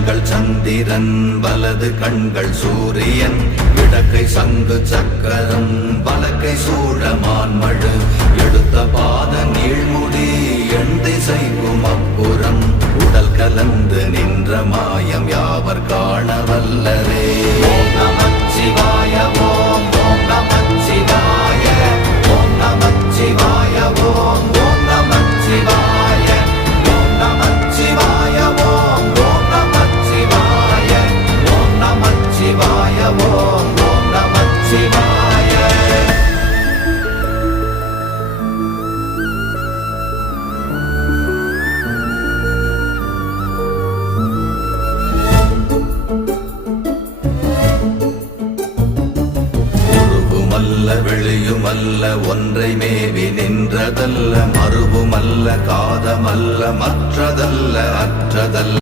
கண்கள் சந்திரன் வலது கண்கள் சூரியன் இடக்கை சங்கு சக்கரம் வலக்கை சூழமான்மழு எடுத்த பாத நீழ்முடி எண் திசைக்கும் அப்புறம் உடல் கலந்து நின்ற மாயம் யாவர் காண வல்லரே. ஓம் நமச்சிவாய ஓம் ஓம் நமச்சிவாய ஓம் நமச்சிவாய ஓம் ஓம் நமச்சிவாய ஓம் நமச்சிவாய ஓம் ஓம் நமச்சிவாய ஓம் நமச்சிவாய ஓம் ஓம் நமச்சிவாய. வெளியுமல்ல ஒன்றை மேவி நின்றதல்ல மறுவுமல்ல காதமல்ல மற்றதல்ல அற்றதல்ல